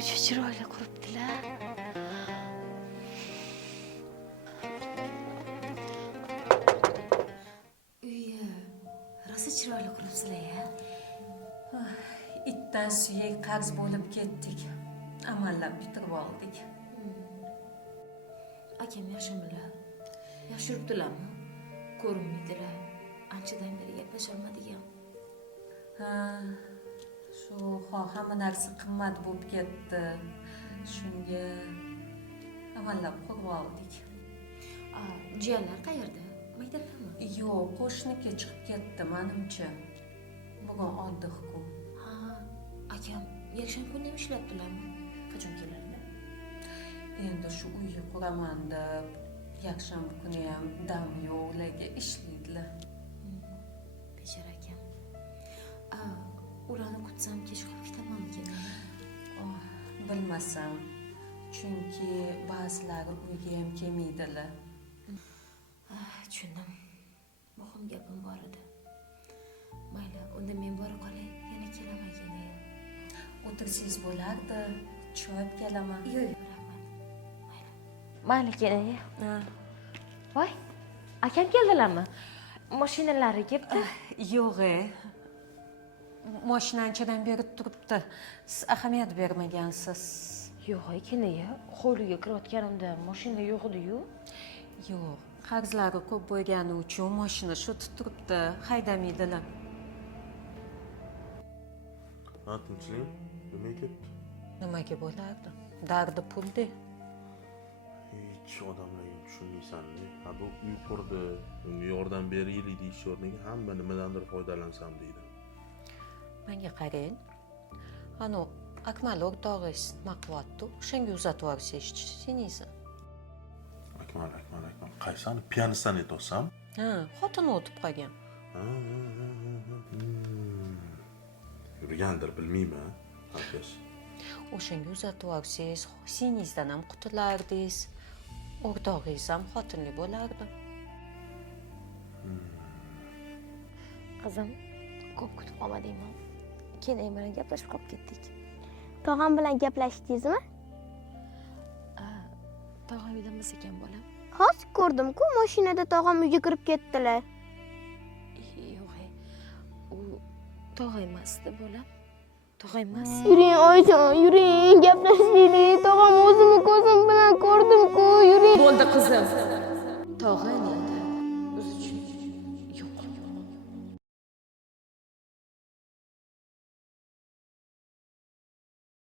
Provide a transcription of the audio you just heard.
Buncha chiroyli quribdilar. Uyi rosa chiroyli quribsizlar-ya. Itdan suyak qarz bo'lib ketdik. Amallab bitirib oldik. Akam yaxshimilar? Yaxshi yuribdilarmi? Ko'rinmaydilar. Anchadan beri gaplasholmadik ham. Ha, shu hamma narsa qimmat bo'lib ketdi. Shunga amallab qurib oldik. Jiyanlar qayerda? Maktabdami? Yo'q, qo'shniga chiqib ketdi, menimcha. Bugun oddiq-ku. Ha, akam yakshanba kuni ham ishlayaptilarmi? Qachon keladilar? Endi shu uyga quraman deb yakshanba kuni ham dam yo'qlarga ishlaydilar. Bechora akam. Ularni kutsam kech qolib ketamanmikin? Bilmasam. Chunki ba'zilari uyga ham kelmaydilar. Tushundim. Muhim gapim bor edi. Mayli, unda men bora qolay, yana kelaman yana. O'tirsangiz bo'lardi, choy kelaman. Yo'q, rahmat. Mayli kelay. Voy, akam keldilarmi? Mashinalari kelibdi. Yo'q-e. Mashina anchadan beri turibdi. Siz ahamiyat bermagansiz. Yo'q, kelay. Hovliga kirayotganimda mashina yo'q edi-yu. Yo'q, qarzlari ko'p bo'lgani uchun mashina shotib turibdi, haydamaydilar. Ha, tinchlik? Nimaga ketdi? Nimaga bo'lardi? Dardi pulda. Hech odamlarga tushunmaysan-da. Ha, bu uy qurdi, unga yordam beraylik deyish o'rniga hamma nimadandir foydalansam deydi. Menga qarang. Ano, Akmal o'rtog'ingiz nima qilyapti? O'shanga uzatib yuborsangiz, siniysan. Akmal. Qaysani pianistdan aytyapsam? Ha, xotini o'tib qolgan. Yurgandir, bilmayman, akash. O'shanga uzatib yuborsangiz, siningizdan ham qutulardingiz. O'rtog'ingiz ham xotinli bo'lardi. Qizim, ko'p kutib qolmadingmi? Keyin bilan gaplashib qolib ketdik. Tog'am bilan gaplashdingizmi? Tog'am uydamas ekan bolam. Hozir ko'rdim-ku, mashinada tog'am uyga kirib ketdilar. Yo'q, u tog'a emasdi bolam. Tog'a emas. Yuring oyijon, yuring, gaplashaylik. Tog'am o'zimni ko'zim bilan ko'rdim-ku, yuring. Bo'ldi qizim. Tog'a